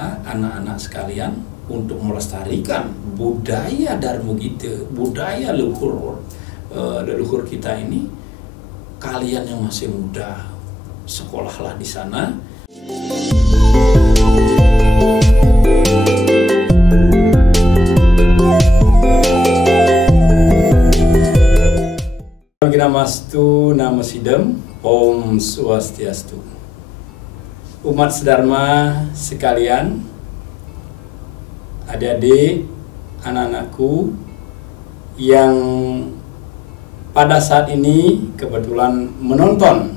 anak-anak sekalian untuk melestarikan budaya Dharma kita, budaya leluhur kita ini. Kalian yang masih muda, sekolahlah di sana. Namastu, Namasidam, Om Swastiastu. Umat sedharma sekalian, adik-adik, anak-anakku yang pada saat ini kebetulan menonton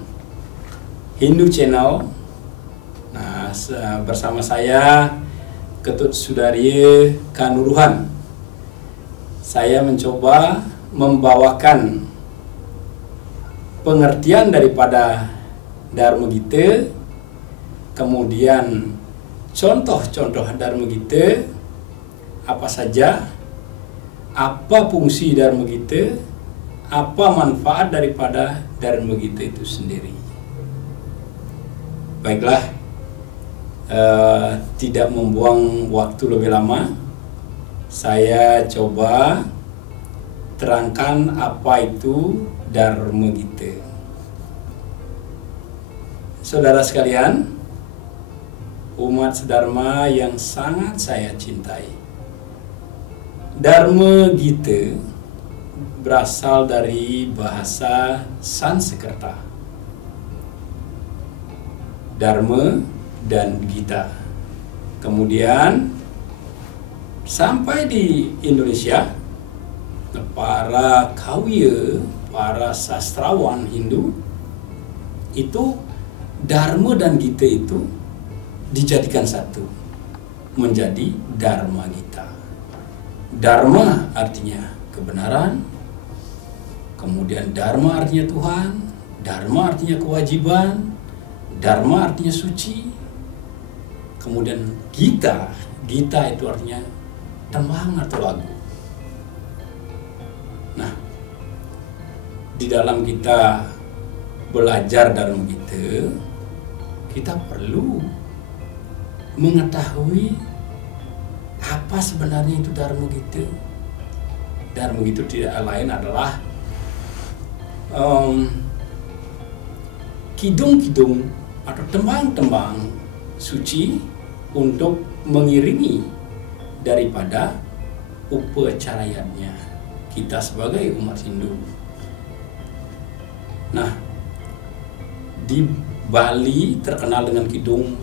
Hindu Channel. Nah, bersama saya Ketut Sudarye Kanuruhan. Saya mencoba membawakan pengertian daripada Dharma Gita, kemudian contoh-contoh Dharma Gita apa saja, apa fungsi Dharma Gita, apa manfaat daripada Dharma Gita itu sendiri. Baiklah, tidak membuang waktu lebih lama, saya coba terangkan apa itu Dharma Gita. Saudara sekalian, umat sedharma yang sangat saya cintai, Dharma Gita berasal dari bahasa Sanskerta. Dharma dan Gita. Kemudian sampai di Indonesia, para kawya, para sastrawan Hindu itu Dharma dan Gita itu dijadikan satu menjadi Dharma Gita. Dharma artinya kebenaran, kemudian Dharma artinya Tuhan, Dharma artinya kewajiban, Dharma artinya suci, kemudian Gita, Gita itu artinya tembang atau lagu. Nah, di dalam kita belajar Dharma Gita, kita perlu mengetahui apa sebenarnya itu Dharma Gita. Dharma Gita tidak lain adalah kidung-kidung atau tembang-tembang suci untuk mengiringi daripada upacaranya kita sebagai umat Hindu. Nah, di Bali terkenal dengan kidung.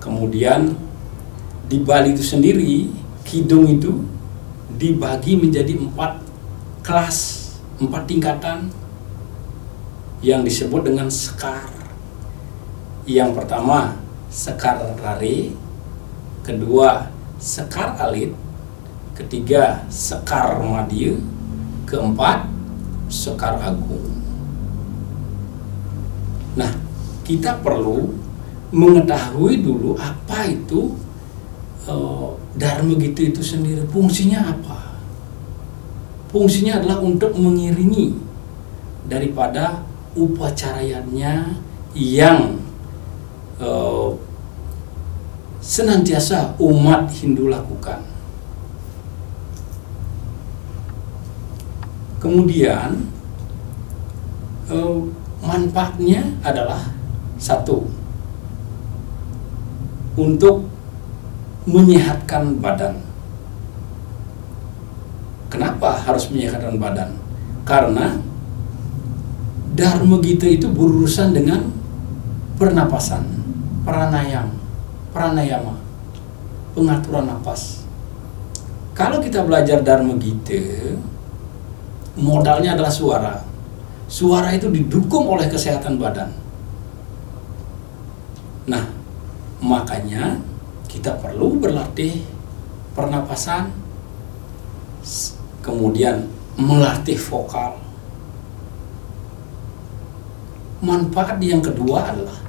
Kemudian di Bali itu sendiri, kidung itu dibagi menjadi 4 kelas, 4 tingkatan yang disebut dengan sekar. Yang pertama, sekar rare, kedua, sekar alit, ketiga, sekar madya, keempat, sekar agung. Nah, kita perlu mengetahui dulu apa itu Dharma Gita itu sendiri. Fungsinya apa? Fungsinya adalah untuk mengiringi daripada upacaranya yang senantiasa umat Hindu lakukan. Kemudian manfaatnya adalah satu, untuk menyehatkan badan. Kenapa harus menyehatkan badan? Karena Dharma Gita itu berurusan dengan pernapasan, pranayama, pengaturan napas. Kalau kita belajar Dharma Gita, modalnya adalah suara. Suara itu didukung oleh kesehatan badan. Nah, makanya kita perlu berlatih pernapasan, kemudian melatih vokal. Manfaat yang kedua adalah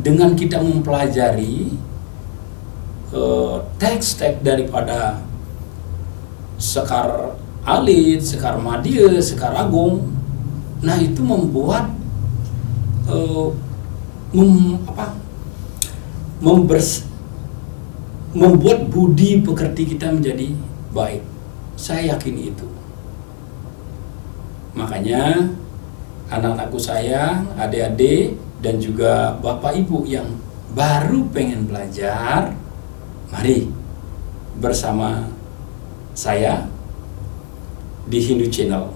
dengan kita mempelajari teks-teks daripada sekar alit, sekar madya, sekar agung, nah itu membuat membuat budi pekerti kita menjadi baik. Saya yakin itu. Makanya anak-anakku sayang, adik-adik, dan juga bapak ibu yang baru pengen belajar, mari bersama saya di Hindu Channel.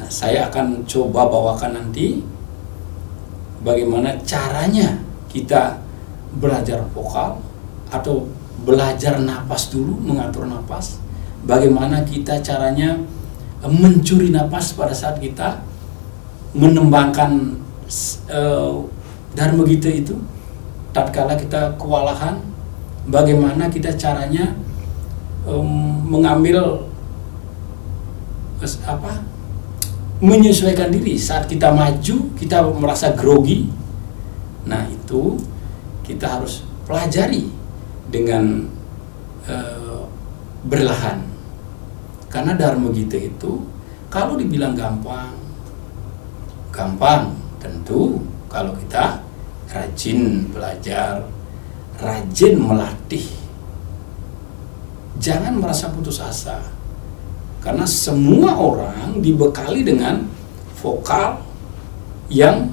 Nah, saya akan coba bawakan nanti bagaimana caranya kita belajar vokal atau belajar napas dulu, mengatur napas. Bagaimana kita caranya mencuri napas pada saat kita menembangkan Dharma Gita itu, tatkala kita kewalahan, bagaimana kita caranya mengambil menyesuaikan diri saat kita maju, kita merasa grogi. Nah, itu kita harus pelajari dengan berlahan. Karena Dharma Gita itu kalau dibilang gampang, tentu kalau kita rajin belajar, rajin melatih. Jangan merasa putus asa. Karena semua orang dibekali dengan vokal yang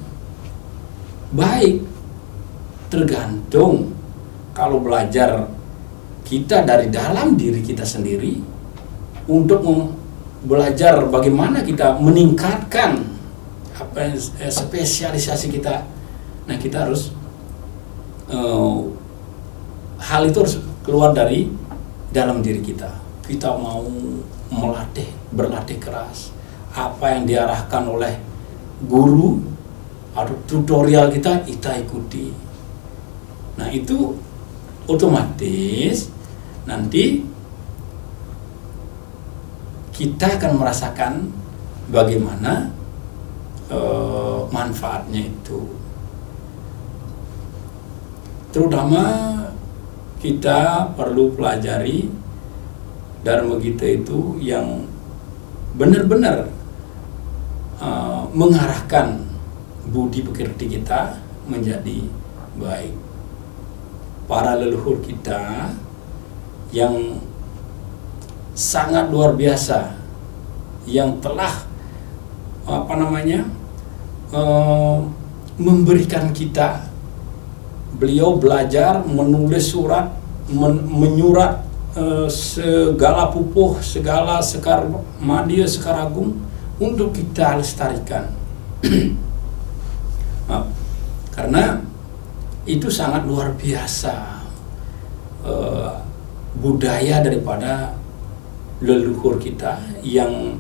baik. Tergantung kalau belajar kita dari dalam diri kita sendiri untuk belajar bagaimana kita meningkatkan spesialisasi kita. Nah, kita harus hal itu harus keluar dari dalam diri kita. Kita mau berlatih keras apa yang diarahkan oleh guru atau tutorial kita ikuti. Nah, itu otomatis nanti kita akan merasakan bagaimana manfaatnya itu. Terutama kita perlu pelajari Dharma Gita itu yang benar-benar mengarahkan budi pekerti kita menjadi baik. Para leluhur kita yang sangat luar biasa, yang telah memberikan kita, beliau belajar menulis surat, menyurat segala pupuh, segala sekar madya, sekar agung untuk kita lestarikan. Karena itu sangat luar biasa budaya daripada leluhur kita yang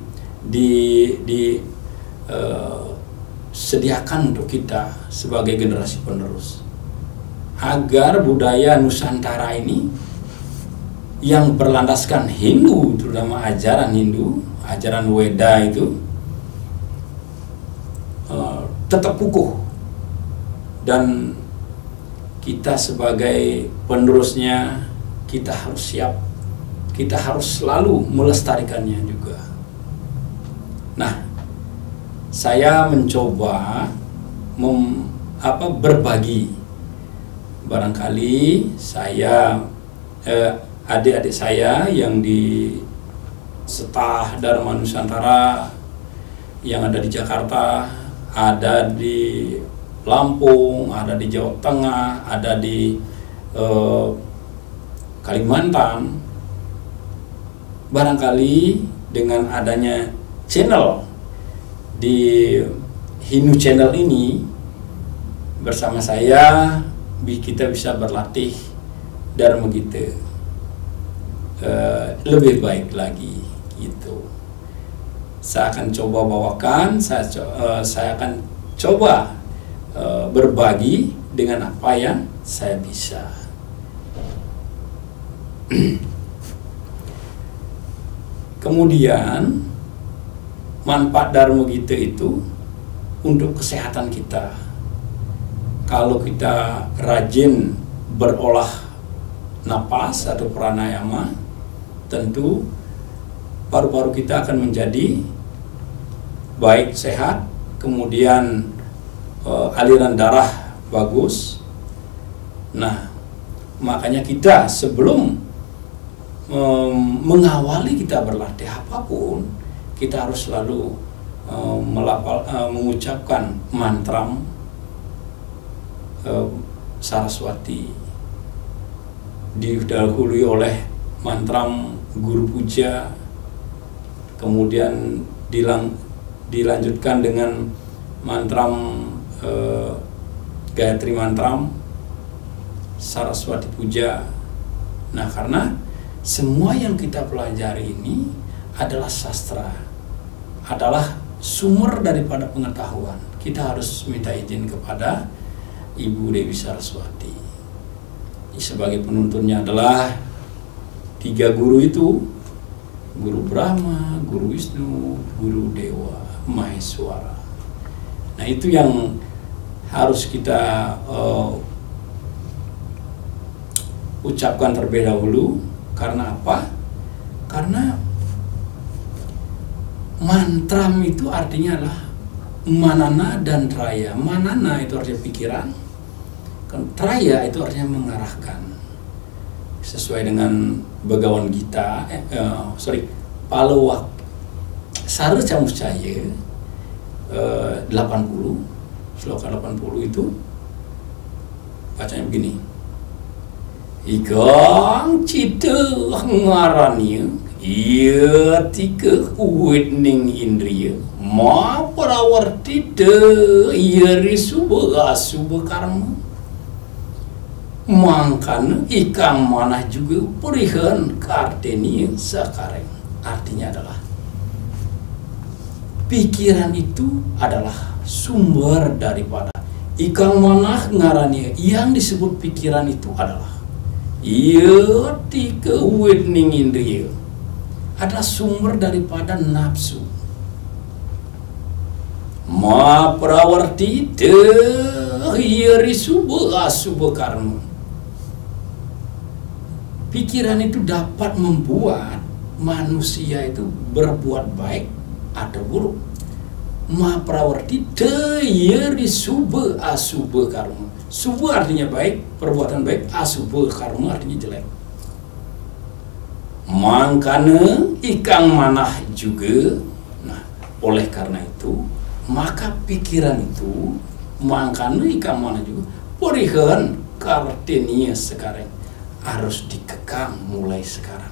disediakan untuk kita sebagai generasi penerus, agar budaya Nusantara ini yang berlandaskan Hindu, terutama ajaran Hindu, ajaran Weda itu tetap kukuh, dan kita sebagai penerusnya kita harus siap, kita harus selalu melestarikannya juga. Nah, saya mencoba berbagi. Barangkali saya adik-adik saya yang di Setah Dharma Nusantara, yang ada di Jakarta, ada di Lampung, ada di Jawa Tengah, ada di Kalimantan. Barangkali dengan adanya channel di Hindu Channel ini, bersama saya kita bisa berlatih Dharma Gita lebih baik lagi gitu. Saya akan coba bawakan, saya akan coba berbagi dengan apa yang saya bisa. Kemudian manfaat Dharma Gita itu untuk kesehatan kita. Kalau kita rajin berolah napas atau pranayama, tentu paru-paru kita akan menjadi baik, sehat, kemudian aliran darah bagus, Nah, makanya kita sebelum mengawali kita berlatih apapun, kita harus selalu mengucapkan mantra Saraswati, didahului oleh mantra guru puja, kemudian dilanjutkan dengan mantra Gayatri mantra Saraswati puja. Nah, karena semua yang kita pelajari ini adalah sastra, adalah sumber daripada pengetahuan. Kita harus minta izin kepada Ibu Dewi Saraswati. Sebagai penuntunnya adalah 3 guru itu, Guru Brahma, Guru Wisnu, Guru Dewa Maheswara. Nah, itu yang harus kita ucapkan terlebih dahulu. Karena apa? Karena mantra itu artinya adalah manana dan traya. Manana itu artinya pikiran, traya itu artinya mengarahkan. Sesuai dengan Bhagawan Gita, Palawak Sara Camuscaya 80, sloka 80 itu bacanya begini: Ikang cita ngarania ia tika uwitning indriya ma prawartita ia risuba asuba karma. Mangkana ikang manah juga perihan kartenia sakareng. Artinya adalah pikiran itu adalah sumber daripada ikang manah ngarania. Yang disebut pikiran itu adalah ia tika uwitning indriya, adalah sumber daripada nafsu. Ma prawartita ia risuba asuba karma. Pikiran itu dapat membuat manusia itu berbuat baik atau buruk. Ma prawartita ia risuba asuba karma. Suba artinya baik, perbuatan baik. Asuba karma artinya jelek. Mangkana ikang manah juga. Nah, oleh karena itu, maka pikiran itu, mangkana ikang manah juga, perihan kartenia sekarang, harus dikekang mulai sekarang.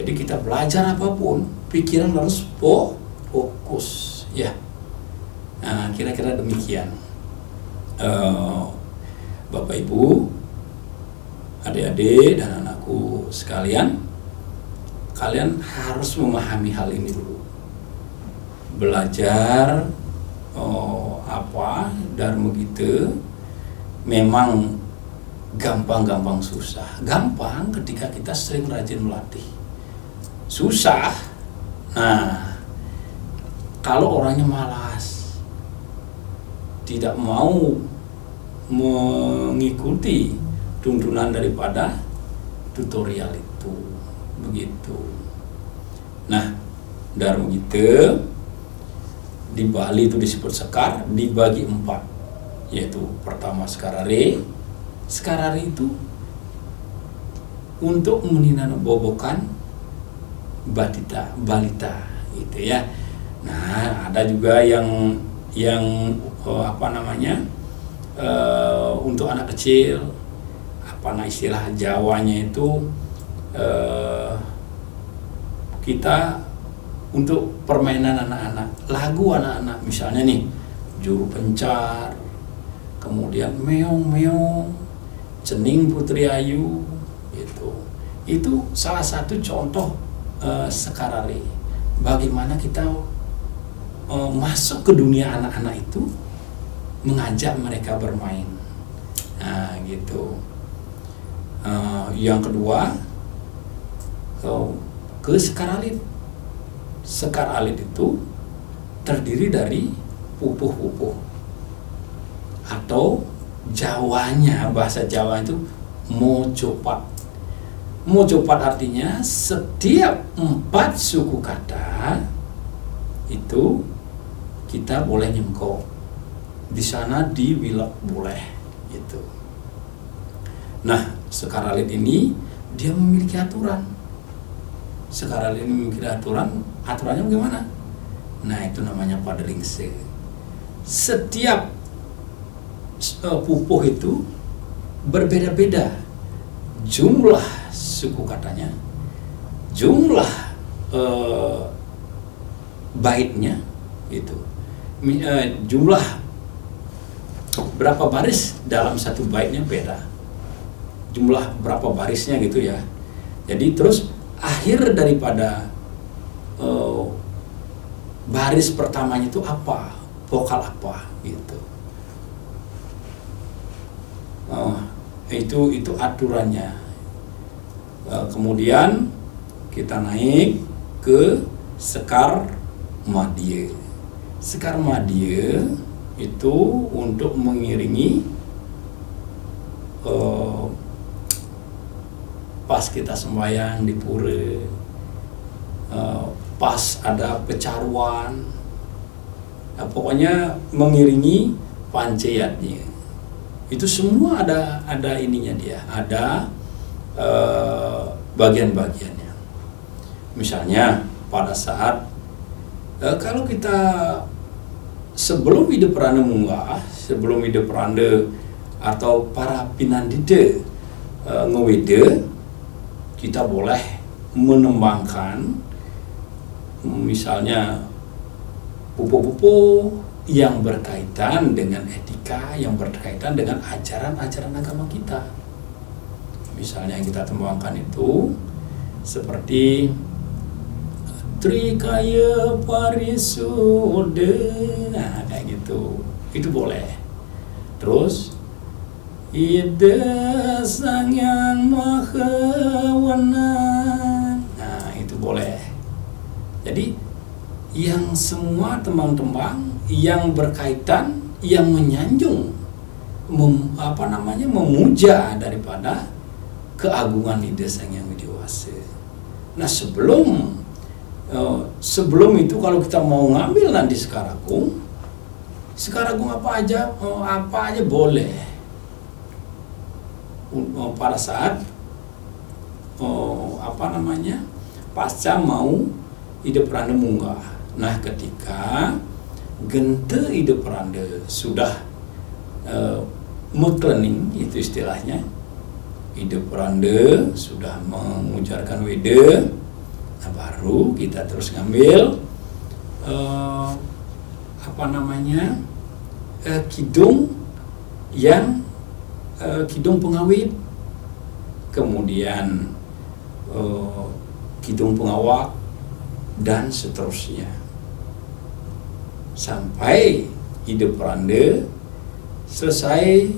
Jadi kita belajar apapun, pikiran harus fokus, ya. Nah, kira-kira demikian. Bapak Ibu, adik-adik dan anakku sekalian, kalian harus memahami hal ini dulu. Belajar Dharma Gita memang gampang-gampang susah. Gampang ketika kita sering rajin melatih. Susah, nah, kalau orangnya malas, tidak mau mengikuti tuntunan daripada tutorial itu, begitu. Nah, Dharma Gita di Bali itu disebut sekar, dibagi 4, yaitu pertama Sekarare. Sekarare itu untuk bobokan balita gitu ya. Nah, ada juga yang untuk anak kecil, istilah Jawanya itu kita untuk permainan anak-anak, lagu anak-anak, misalnya nih Juru Pencar, kemudian Meong-meong, Cening Putri Ayu, gitu. Itu salah satu contoh Sekarare. Bagaimana kita masuk ke dunia anak-anak itu, mengajak mereka bermain. Nah, gitu. Yang kedua, ke Sekar Alit. Sekar Alit itu terdiri dari pupuh-pupuh, atau Jawanya, bahasa Jawa itu mojopat. Mojopat artinya setiap 4 suku kata itu kita boleh nyengkok. Di sana diwilek boleh, gitu. Nah, sekar alit ini dia memiliki aturan. Sekar alit ini memiliki aturan. Aturannya bagaimana? Nah, itu namanya padelingse. Setiap pupuh itu berbeda-beda jumlah suku katanya, jumlah baitnya itu, jumlah berapa baris dalam satu baitnya beda, jumlah berapa barisnya gitu ya. Jadi terus akhir daripada baris pertamanya itu apa, vokal apa gitu. Itu aturannya. Kemudian kita naik ke sekar madya. Sekar madya itu untuk mengiringi pas kita sembahyang di pura, pas ada pecaruan, pokoknya mengiringi panceyatnya. Itu semua ada ininya dia, ada bagian-bagiannya. Misalnya pada saat kalau kita sebelum hidup randa munggah, sebelum hidup randa atau para pinandida ngewede, kita boleh menembangkan misalnya pupu-pupu yang berkaitan dengan etika, yang berkaitan dengan ajaran-ajaran agama kita. Misalnya yang kita tembangkan itu seperti Trikaya Parisude, nah kayak gitu, itu boleh. Terus Ida Sang Yang Maha Wenan, nah itu boleh. Jadi yang semua tembang-tembang yang berkaitan, yang menyanjung, memuja daripada keagungan Ida Sang Yang Widiwasa. Nah sebelum itu kalau kita mau ngambil nanti Sekar Agung apa aja boleh. Pada saat pasca mau hidup randa munggah. Nah ketika gente hidup randa sudah meklening, itu istilahnya, hidup randa sudah mengujarkan weda, nah baru kita terus ngambil kidung yang kidung pengawit, kemudian kidung pengawak, dan seterusnya sampai hidup randa selesai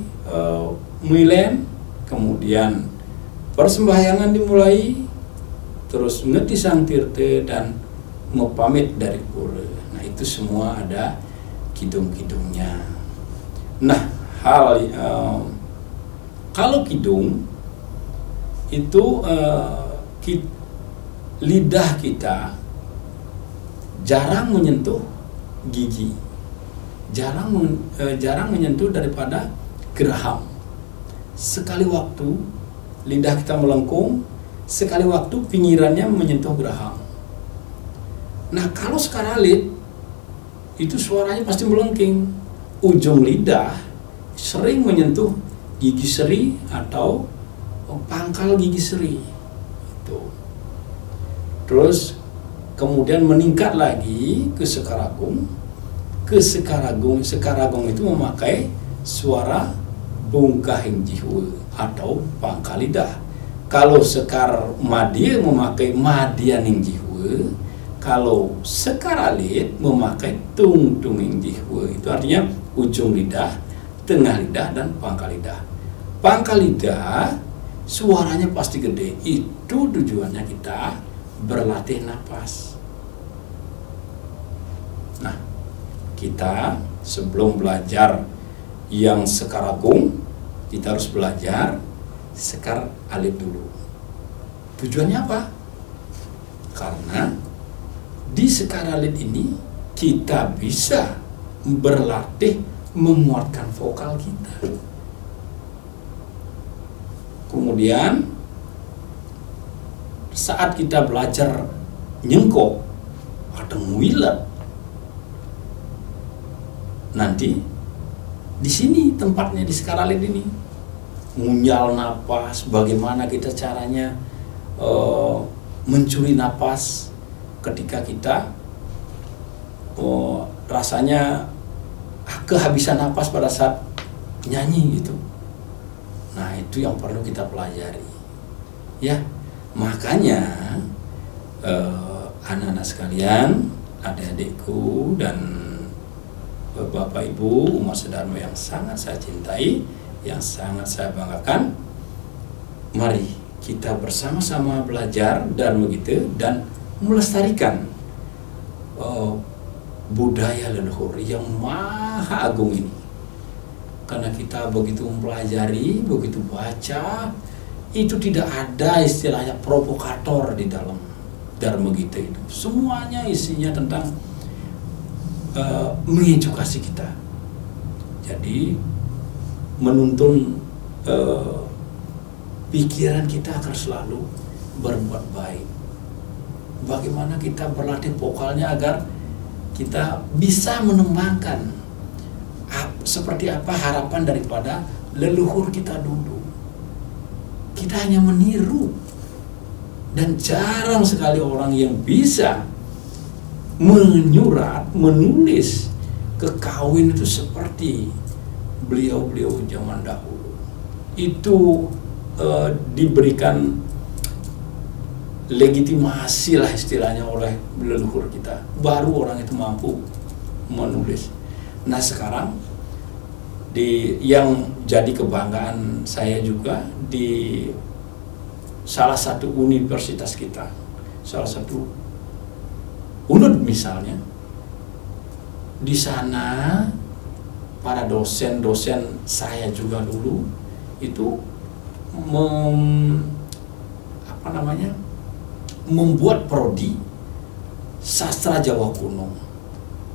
milen, kemudian persembahyangan dimulai, terus ngeti sang tirte dan mau pamit dari pura. Nah itu semua ada kidung-kidungnya. Nah kalau kidung itu lidah kita jarang menyentuh gigi, jarang menyentuh daripada geraham. Sekali waktu lidah kita melengkung, sekali waktu pinggirannya menyentuh geraham. Nah kalau sekar alit itu suaranya pasti melengking, ujung lidah sering menyentuh gigi seri atau pangkal gigi seri itu. Terus kemudian meningkat lagi ke Sekar Agung. Sekar Agung itu memakai suara bungkahing jiwa atau pangkal lidah. Kalau Sekar Madya memakai madyaning jiwa, kalau Sekar Alit memakai tungtunging jiwa. Itu artinya ujung lidah, tengah lidah, dan pangkal lidah. Pangkal lidah suaranya pasti gede. Itu tujuannya kita berlatih napas. Nah, kita sebelum belajar yang Sekar Agung, kita harus belajar Sekar Alit dulu. Tujuannya apa? Karena di Sekar Alit ini kita bisa berlatih menguatkan vokal kita. Kemudian saat kita belajar nyengkok atau nguilat, nanti di sini tempatnya di skaralin ini, ngunyal napas, bagaimana kita caranya mencuri napas ketika kita rasanya kehabisan napas pada saat nyanyi gitu. Nah, itu yang perlu kita pelajari, ya. Makanya anak-anak sekalian, adik-adikku dan Bapak Ibu umat Sudarma yang sangat saya cintai, yang sangat saya banggakan, mari kita bersama-sama belajar Dharma Gita dan melestarikan budaya leluhur yang maha agung ini. Karena kita begitu mempelajari, begitu baca, itu tidak ada istilahnya provokator di dalam Dharma Gita itu. Semuanya isinya tentang mengedukasi kita. Jadi menuntun pikiran kita agar selalu berbuat baik. Bagaimana kita berlatih vokalnya agar kita bisa menembangkan seperti apa harapan daripada leluhur kita dulu. Kita hanya meniru, dan jarang sekali orang yang bisa menyurat, menulis kekawin itu seperti beliau-beliau zaman dahulu. Itu diberikan legitimasi lah istilahnya oleh leluhur kita. Baru orang itu mampu menulis. Nah, sekarang yang jadi kebanggaan saya juga di salah satu universitas kita, salah satu UNUD misalnya, di sana para dosen-dosen saya juga dulu itu membuat prodi sastra Jawa kuno.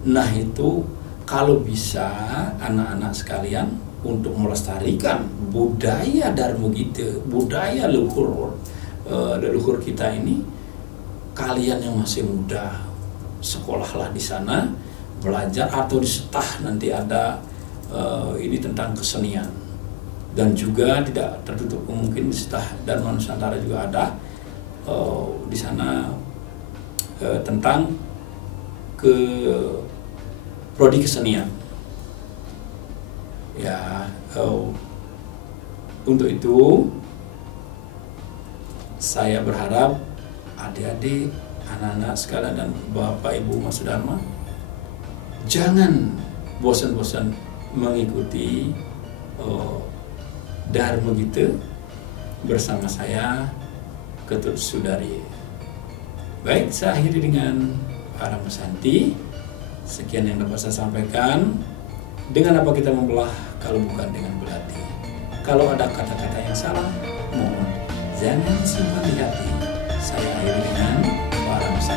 Nah, itu kalau bisa anak-anak sekalian untuk melestarikan budaya Dharma Gita, budaya leluhur kita ini, kalian yang masih muda sekolahlah di sana, belajar atau di setah nanti ada ini tentang kesenian, dan juga tidak tertutup kemungkinan di setah Dharma Nusantara juga ada di sana tentang prodi kesenian. Ya, untuk itu saya berharap adik-adik, anak-anak sekalian dan Bapak Ibu Mas Dharma jangan bosan-bosan mengikuti Dharma Gita bersama saya, Ketut Sudari. Baik, saya akhiri dengan para pesanti. Sekian yang dapat saya sampaikan. Dengan apa kita membelah kalau bukan dengan berarti. Kalau ada kata-kata yang salah, mohon jangan simpan di hati. Saya akhiri dengan para pesanti.